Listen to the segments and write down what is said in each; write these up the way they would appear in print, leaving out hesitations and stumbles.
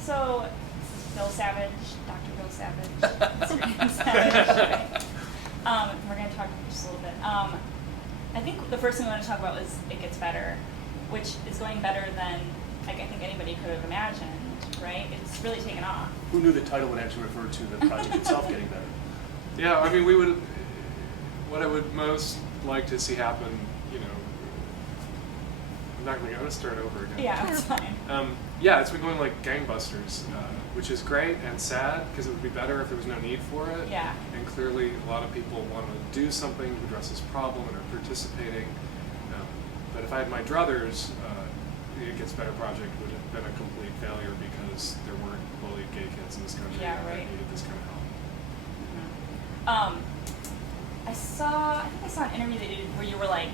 So, Bill Savage, Dr. Bill Savage. That's your name, Savage, right? We're going to talk just a little bit. I think the first thing we want to talk about is It Gets Better, which is going better than I think anybody could have imagined, right? It's really taken off. Who knew the title would actually refer to the project itself getting better? Yeah, I mean, what I would most like to see happen, I'm not going to start over again. Yeah, it's fine. Yeah, it's been going like gangbusters, which is great and sad because it would be better if there was no need for it. Yeah. And clearly a lot of people want to do something to address this problem and are participating. But if I had my druthers, It Gets Better project would have been a complete failure because there weren't bullied gay kids in this country Yeah, that right. needed this kind of help. I think I saw an interview that you did where you were like,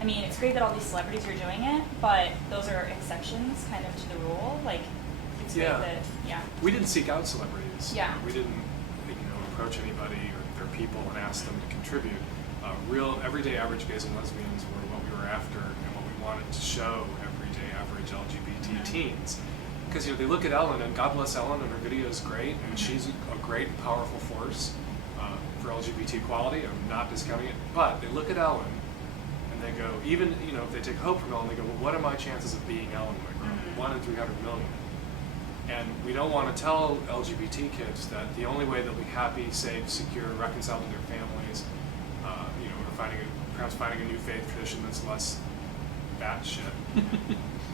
I mean, it's great that all these celebrities are doing it, but those are exceptions kind of to the rule. Like, it's Yeah. great that, yeah. We didn't seek out celebrities. Yeah. We didn't, approach anybody or their people and ask them to contribute. Real everyday average gays and lesbians were what we were after and what we wanted to show everyday average LGBT teens. Because they look at Ellen, and God bless Ellen, and her video is great, and she's a great, powerful force for LGBT equality. I'm not discounting it, but they look at Ellen and they go, even if they take hope from Ellen, they go, well, what are my chances of being Ellen when I grow up? 1 in 300 million. And we don't want to tell LGBT kids that the only way they'll be happy, safe, secure, reconciled with their families, or perhaps finding a new faith tradition that's less batshit,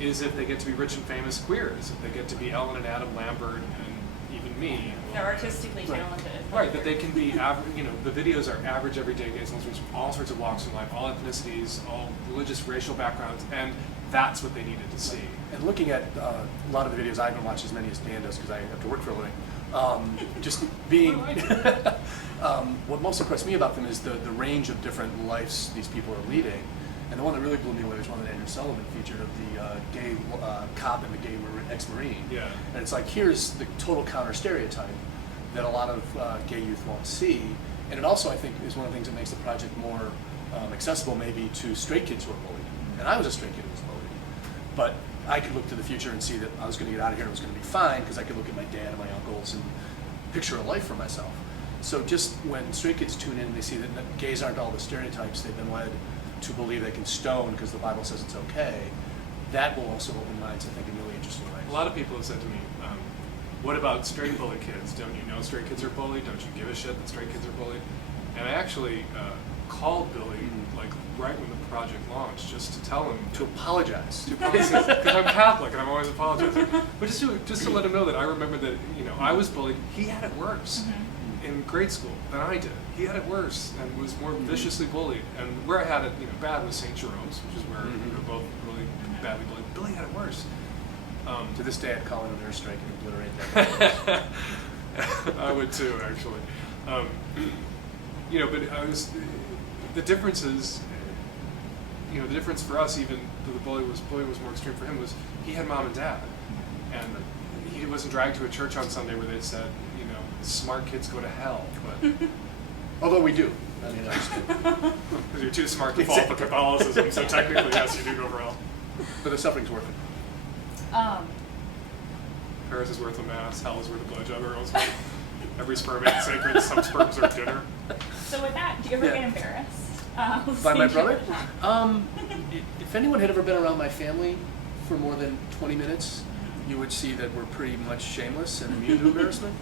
is if they get to be rich and famous queers, if they get to be Ellen and Adam Lambert and even me. They're artistically talented. Right, that they can be, the videos are average everyday gays and lesbians from all sorts of walks in life, all ethnicities, all religious, racial backgrounds, and that's what they needed to see. And looking at a lot of the videos, I haven't watched as many as Dan does because I have to work for a living. Just being, what most impressed me about them is the range of different lives these people are leading. And the one that really blew me away was one that Andrew Sullivan featured of the gay cop and the gay ex-Marine. Yeah. And it's like, here's the total counter-stereotype that a lot of gay youth won't see. And it also, I think, is one of the things that makes the project more accessible maybe to straight kids who are bullied. And I was a straight kid who was bullied. But I could look to the future and see that I was going to get out of here and it was going to be fine because I could look at my dad and my uncles and picture a life for myself. So just when straight kids tune in and they see that gays aren't all the stereotypes they've been led to believe they can stone because the Bible says it's okay, that will also open minds, I think, in really interesting ways. A lot of people have said to me, what about straight bullied kids? Don't you know straight kids are bullied? Don't you give a shit that straight kids are bullied? And I actually called Billy, right when the project launched, just to tell him To apologize. because I'm Catholic and I'm always apologizing. But just to let him know that I remember that I was bullied. He had it worse in grade school than I did. He had it worse and was more viciously bullied. And where I had it bad was St. Jerome's, which is where we were both really badly bullied. Billy had it worse. To this day, I'd call it an airstrike and obliterate that. I would too, actually. But I was the difference is. The difference for us, even though the bullying was more extreme for him, was he had mom and dad, and he wasn't dragged to a church on Sunday where they said, smart kids go to hell. But Although we do. I mean, I understand. because you're too smart to fall for Catholicism, so technically, yes, you do go for hell. But the suffering's worth it. Paris is worth a mass, hell is worth a blowjob. Every sperm ain't sacred. Some sperms are dinner. So with that, do you ever Yeah. get embarrassed? By my brother? If anyone had ever been around my family for more than 20 minutes, you would see that we're pretty much shameless and immune to embarrassment.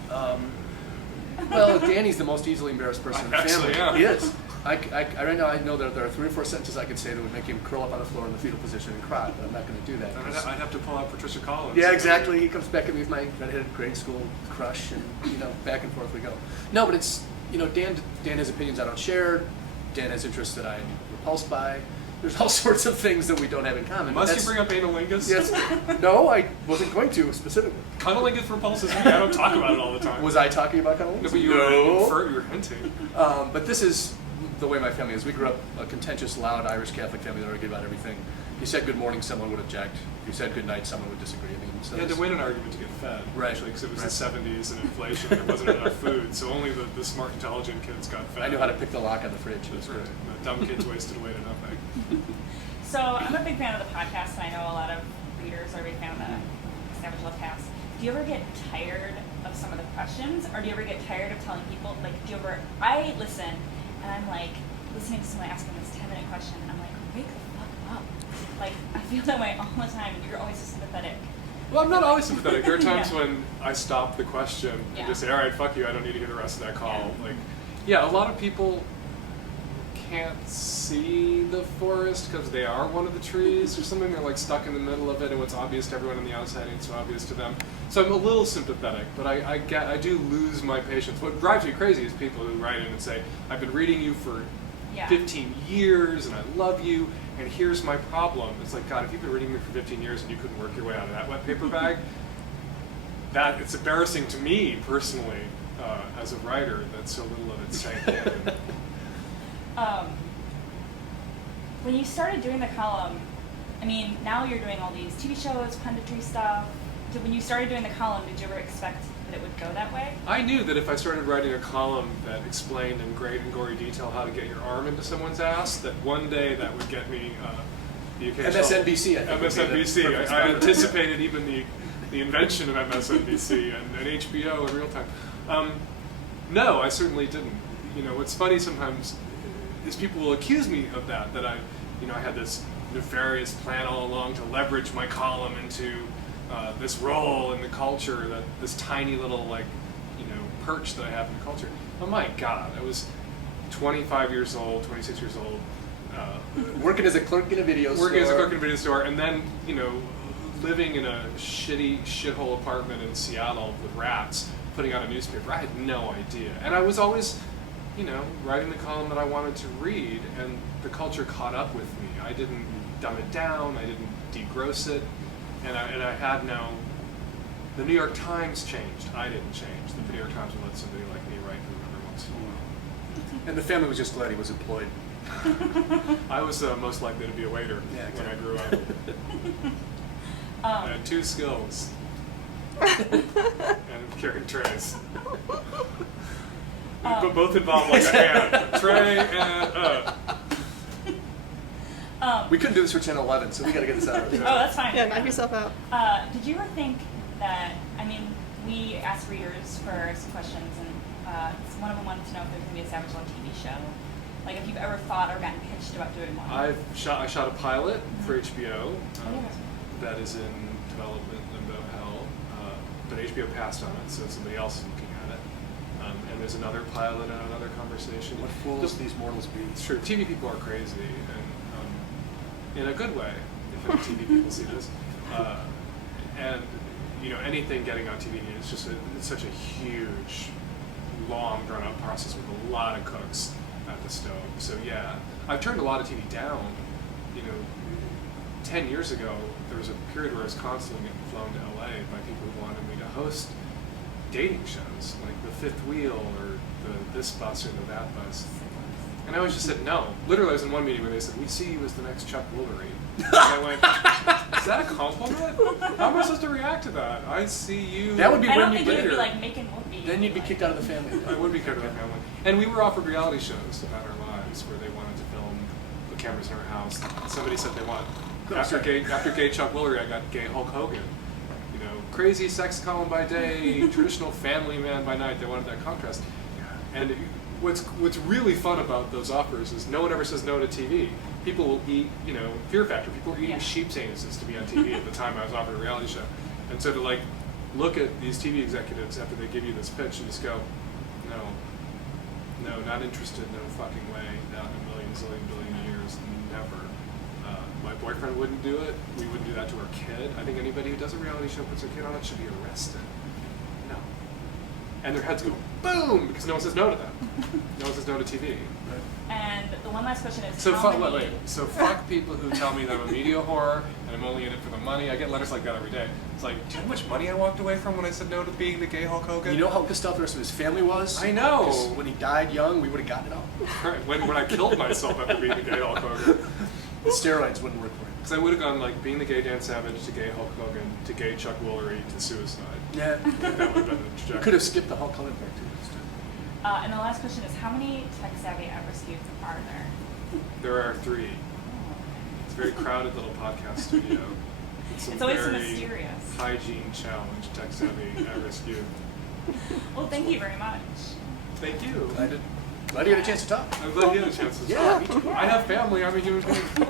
Well, Danny's the most easily embarrassed person in the Actually, family. yeah. He is. Right now I know that there are 3 or 4 sentences I could say that would make him curl up on the floor in the fetal position and cry, but I'm not going to do that. I'd have to pull out Patricia Collins. Yeah, exactly. He comes back at me with my redheaded grade school crush, and back and forth we go. No, but it's Dan has opinions I don't share. Dan has interests that I'm repulsed by. There's all sorts of things that we don't have in common. Must you bring up analingus? Yes. No, I wasn't going to specifically. Cunnilingus repulses me. I don't talk about it all the time. Was I talking about No, cunnilingus? but you were hinting. But this is the way my family is. We grew up a contentious, loud Irish Catholic family that argued about everything. If you said good morning, someone would object. If you said good night, someone would disagree. I mean, so You had to win an argument to get fed, Right. actually, because it was Right. the 70s and inflation. There wasn't enough food, so only the smart, intelligent kids got fed. I knew how to pick the lock on the fridge. That's right. The dumb kids wasted away to nothing. So I'm a big fan of the podcast, and I know a lot of readers are a big fan of the Savage Love Cast. do you ever get tired of some of the questions, or do you ever get tired of telling people, like, do you ever, I listen, and I'm like, listening to someone asking this 10-minute question, and I'm like, wake the fuck up. Like, I feel that way all the time, and you're always so sympathetic. Well, I'm not always sympathetic. There are times Yeah. when I stop the question Yeah. and just say, all right, fuck you, I don't need to hear the rest of that call. Yeah. Like, yeah, a lot of people can't see the forest because they are one of the trees or something. They're like stuck in the middle of it, and what's obvious to everyone on the outside ain't so obvious to them. So I'm a little sympathetic, but I do lose my patience. What drives me crazy is people who write in and say, I've been reading you for Yeah. 15 years and I love you, and here's my problem. It's like, God, if you've been reading me for 15 years and you couldn't work your way out of that wet paper bag, it's embarrassing to me personally as a writer that so little of it sank in. When you started doing the column, I mean, now you're doing all these TV shows, punditry stuff. When you started doing the column, did you ever expect that it would go that way? I knew that if I started writing a column that explained in great and gory detail how to get your arm into someone's ass, that one day that would get me the occasional... MSNBC, I think. MSNBC. I anticipated even the invention of MSNBC and HBO in real time. No, I certainly didn't. You know, what's funny sometimes is people will accuse me of that I had this nefarious plan all along to leverage my column into this role in the culture, that this tiny little perch that I have in the culture. Oh my God, I was 25 years old, 26 years old, Working as a clerk in a video store. working as a clerk in a video store, and then living in a shithole apartment in Seattle with rats, putting out a newspaper. I had no idea, and I was always, writing the column that I wanted to read, and the culture caught up with me. I didn't dumb it down. I didn't degross it. And I had no. The New York Times changed. I didn't change. The New York Times would let somebody like me write for them every once in a while. And the family was just glad he was employed. I was most likely to be a waiter when I grew up. I had 2 skills. And carrying trays. But both involve like a hand. A tray and We couldn't do this for Channel 11, so we got to get this out of Oh, that's fine. Yeah, knock yourself out. Did you ever think that, we asked readers for some questions, and one of them wanted to know if there's going to be a Savage Love TV show. Like, if you've ever thought or gotten pitched about doing one. I shot a pilot for HBO Oh, yeah. that is in development limbo hell, but HBO passed on it, so somebody else is looking at it. And there's another pilot and another conversation. What fools these mortals be. It's true. TV people are crazy, and in a good way, if any TV people see this. And anything getting on TV is just it's such a huge, long, drawn-out process with a lot of cooks at the stove. So yeah, I've turned a lot of TV down. 10 years ago, there was a period where I was constantly getting flown to LA by people who wanted me to host dating shows, like The Fifth Wheel or the This Bus or the That Bus. And I always just said no. Literally, I was in one meeting where they said, "We see you as the next Chuck Woolery." And I went, "Is that a compliment? How am I supposed to react to that? I see you." That would be I don't when think you you would be later. like making Whoopi. Then you'd be kicked out of the family. I would be cut out of my family. And we were offered reality shows about our lives where they wanted to film the cameras in our house. Somebody said they want after gay Chuck Woolery, I got gay Hulk Hogan. Crazy sex column by day, traditional family man by night. They wanted that contrast. And what's really fun about those offers is no one ever says no to TV. People will eat, Fear Factor. People were eating sheep's anuses to be on TV at the time I was offered a reality show. And so to look at these TV executives after they give you this pitch and just go, no, not interested, no fucking way, not in a million, zillion, billion years, never. My boyfriend wouldn't do it. We wouldn't do that to our kid. I think anybody who does a reality show puts their kid on it should be arrested. No. And their heads go boom because no one says no to them. No one says no to TV. And the one last question is, So how fuck, many... wait. So fuck people who tell me that I'm a media whore and I'm only in it for the money. I get letters like that every day. It's like, do you know how much money I walked away from when I said no to being the gay Hulk Hogan? You know how pissed off the rest of his family was? I know. 'Cause when he died young, we would have gotten it all. Right, when I killed myself after being the gay Hulk Hogan. The steroids wouldn't work for him. Because I would have gone being the gay Dan Savage to gay Hulk Hogan to gay Chuck Woolery to suicide. Yeah. That would have been the You trajectory. could have skipped the Hulk Hogan part too. And the last question is, how many tech-savvy at-risk youth are there? There are 3. It's a very crowded little podcast studio. some It's always so very mysterious. hygiene challenge, tech-savvy at-risk youth. Well, thank you very much. Thank you. Glad you had a chance to talk. I'm glad you had a chance to Yeah, talk. me too. I have family. I'm a human being.